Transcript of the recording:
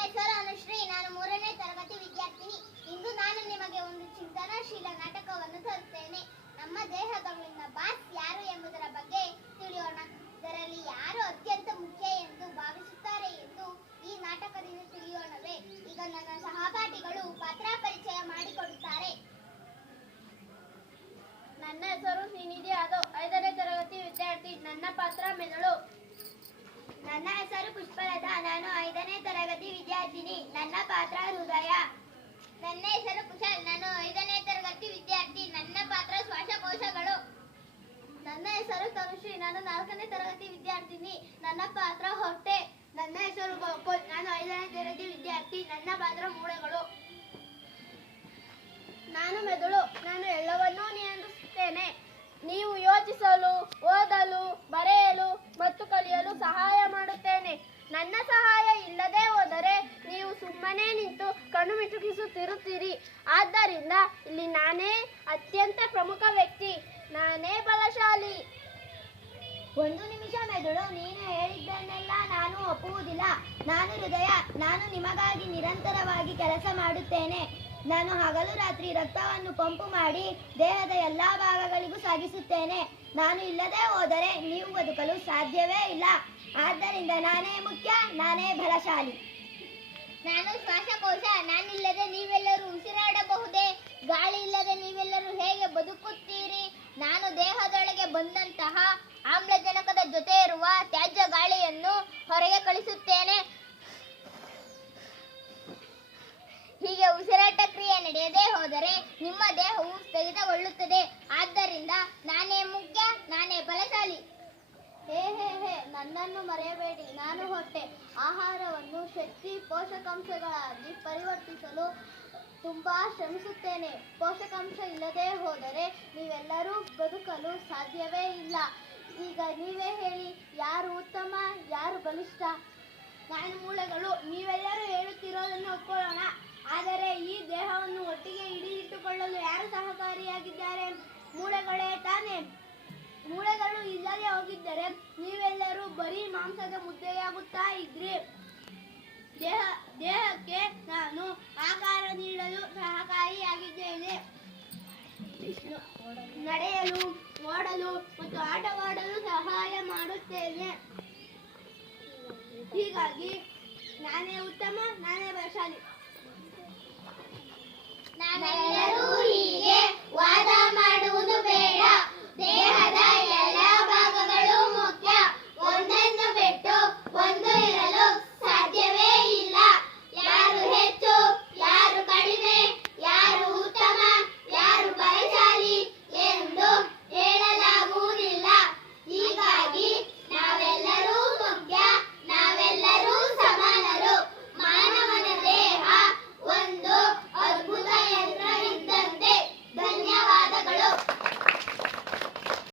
ಹೆಸರು ಅನುಶ್ರೀ. ನಾನು 3ನೇ ತರಗತಿ ವಿದ್ಯಾರ್ಥಿನಿ. ಇಂದು ನಾನು ನಿಮಗೆ ಒಂದು ಚಿಂತನಶೀಲ ನಾಟಕವನ್ನು ತರುತ್ತೇನೆ. ನಮ್ಮ ದೇಹದೊಳಗಿನ ಬಾಸ್ ಯಾರು ಎಂಬುದರ ಬಗ್ಗೆ ತಿಳಿಯೋಣ. ಇದರಲ್ಲಿ ಯಾರು ಅತ್ಯಂತ ಮುಖ್ಯ ಎಂದು ಭಾವಿಸುತ್ತಾರೆ ಎಂದು ಈ ನಾಟಕದಿಂದ ತಿಳಿಯೋಣವೇ? ಈಗ ನನ್ನ ಸಹಪಾಠಿಗಳು ಪಾತ್ರ ಪರಿಚಯ ಮಾಡಿಕೊಡುತ್ತಾರೆ. ನನ್ನ ಹೆಸರು ಶ್ರೀನಿಧಿ ಯಾದವ್, 5ನೇ ತರಗತಿ ವಿದ್ಯಾರ್ಥಿ. ನನ್ನ ಪಾತ್ರ ಮೆದುಳು. ನನ್ನ ಹೆಸರು ಪುಷ್ಪಲತಾ, ನಾನು 5ನೇ ತರಗತಿ ವಿದ್ಯಾರ್ಥಿನಿ. ನನ್ನ ಪಾತ್ರ ಹೃದಯ. ನನ್ನ ಹೆಸರು ಕುಶಲ್, ನಾನು 5ನೇ ತರಗತಿ ವಿದ್ಯಾರ್ಥಿ. ನನ್ನ ಪಾತ್ರ ಶ್ವಾಸಕೋಶಗಳು. ನನ್ನ ಹೆಸರು ತನುಶ್ರೀ, ನಾನು 4ನೇ ತರಗತಿ ವಿದ್ಯಾರ್ಥಿನಿ. ನನ್ನ ಪಾತ್ರ ಹೊಟ್ಟೆ. ನನ್ನ ಹೆಸರು ಗೋಕುಲ್, ನಾನು 5ನೇ ತರಗತಿ ವಿದ್ಯಾರ್ಥಿ. ನನ್ನ ಪಾತ್ರ ಮೂಳೆಗಳು. ನಾನು ಮೆದುಳು. ನಾನು ಎಲ್ಲವನ್ನೂ ನಿಯಂತ್ರಿಸುತ್ತೇನೆ. ನೀವು ಯೋಚಿಸಲು, ಓದಲು, ಬರೆಯಲು ಮತ್ತು ಕಲಿಯಲು ಸಹಾಯ ಮಾಡುತ್ತೇನೆ. ನನ್ನ ಸಹಾಯ ಇಲ್ಲದೆ ಹೋದರೆ ನೀವು ಸುಮ್ಮನೆ ನಿಂತು ಕಣ್ಣು ಮಿಟುಕಿಸುತ್ತಿರುತ್ತೀರಿ. ಆದ್ದರಿಂದ ಇಲ್ಲಿ ನಾನೇ ಅತ್ಯಂತ ಪ್ರಮುಖ ವ್ಯಕ್ತಿ. ನಾನೇ ಬಲಶಾಲಿ. ಒಂದು ನಿಮಿಷ ಮೆದುಳು, ನೀನು ಹೇಳಿದ್ದನ್ನೆಲ್ಲ ನಾನು ಒಪ್ಪುವುದಿಲ್ಲ. ನಾನು ಹೃದಯ. ನಾನು ನಿಮಗಾಗಿ ನಿರಂತರವಾಗಿ ಕೆಲಸ ಮಾಡುತ್ತೇನೆ. ನಾನು ಹಗಲು ರಾತ್ರಿ ರಕ್ತವನ್ನು ಪಂಪು ಮಾಡಿ ದೇಹದ ಎಲ್ಲ ಭಾಗಗಳಿಗೂ ಸಾಗಿಸುತ್ತೇನೆ. ನಾನು ಇಲ್ಲದೆ ಹೋದರೆ ನೀವು ಬದುಕಲು ಸಾಧ್ಯವೇ ಇಲ್ಲ. ಆದ್ದರಿಂದ ನಾನೇ ಮುಖ್ಯ, ನಾನೇ ಬಲಶಾಲಿ. ನಾನು ಶ್ವಾಸಕೋಶ. ನಾನಿಲ್ಲದೆ ನೀವೆಲ್ಲರೂ ಉಸಿರಾಡಬಹುದೇ? ಗಾಳಿ ಇಲ್ಲದೆ ನೀವೆಲ್ಲರೂ ಹೇಗೆ ಬದುಕುತ್ತೀರಿ? ನಾನು ದೇಹದೊಳಗೆ ಬಂದಂತಹ ಆಮ್ಲಜನಕದ ಜೊತೆ ಇರುವ ತ್ಯಾಜ್ಯ ಗಾಳಿಯನ್ನು ಹೊರಗೆ ಕಳಿಸುತ್ತೇನೆ. ಹೀಗೆ ಉಸಿರಾಟ ಕ್ರಿಯೆ ನಡೆಯದೇ ಹೋದರೆ ನಿಮ್ಮ ದೇಹವು ಸ್ಥಗಿತಗೊಳ್ಳುತ್ತದೆ. ಆದ್ದರಿಂದ ನಾನೇ ಮುಖ್ಯ, ನಾನೇ ಬಲಶಾಲಿ. ಹೇ, ನನ್ನನ್ನು ಮರೆಯಬೇಡಿ. ನಾನು ಹೊಟ್ಟೆ. ಆಹಾರವನ್ನು ಶಕ್ತಿ ಪೋಷಕಾಂಶಗಳಾಗಿ ಪರಿವರ್ತಿಸಲು ತುಂಬಾ ಶ್ರಮಿಸುತ್ತೇನೆ. ಪೋಷಕಾಂಶ ಇಲ್ಲದೆ ಹೋದರೆ ನೀವೆಲ್ಲರೂ ಬದುಕಲು ಸಾಧ್ಯವೇ ಇಲ್ಲ. ಈಗ ನೀವೇ ಹೇಳಿ, ಯಾರು ಉತ್ತಮ, ಯಾರು ಬಲಿಷ್ಠ? ನಾನು ಮೂಳೆಗಳು. ನೀವೆಲ್ಲರೂ ಹೇಳುತ್ತಿರೋದನ್ನು ಒಪ್ಕೊಳ್ಳೋಣ. ಆದರೆ ಈ ದೇಹವನ್ನು ಒಟ್ಟಿಗೆ ಹಿಡಿದಿಟ್ಟುಕೊಳ್ಳಲು ಯಾರು ಸಹಕಾರಿಯಾಗಿದ್ದಾರೆ? ಮೂಳೆಗಳೇ ತಾನೇ. ಮೂಳೆಗಳು ಇಲ್ಲದೆ ಹೋಗಿದ್ದರೆ ನೀವೆಲ್ಲರೂ ಬರೀ ಮಾಂಸದ ಮುದ್ದೆಯಾಗುತ್ತಾ ಇದ್ರಿ. ದೇಹಕ್ಕೆ ನಾನು ಆಕಾರ ನೀಡಲು ಸಹಕಾರಿಯಾಗಿದ್ದೇನೆ. ನಡೆಯಲು, ಓಡಲು ಮತ್ತು ಆಟವಾಡಲು ಸಹಾಯ ಮಾಡುತ್ತೇನೆ. ಹೀಗಾಗಿ ನಾನೇ ಉತ್ತಮ, ನಾನೇ ಬಲಶಾಲಿ.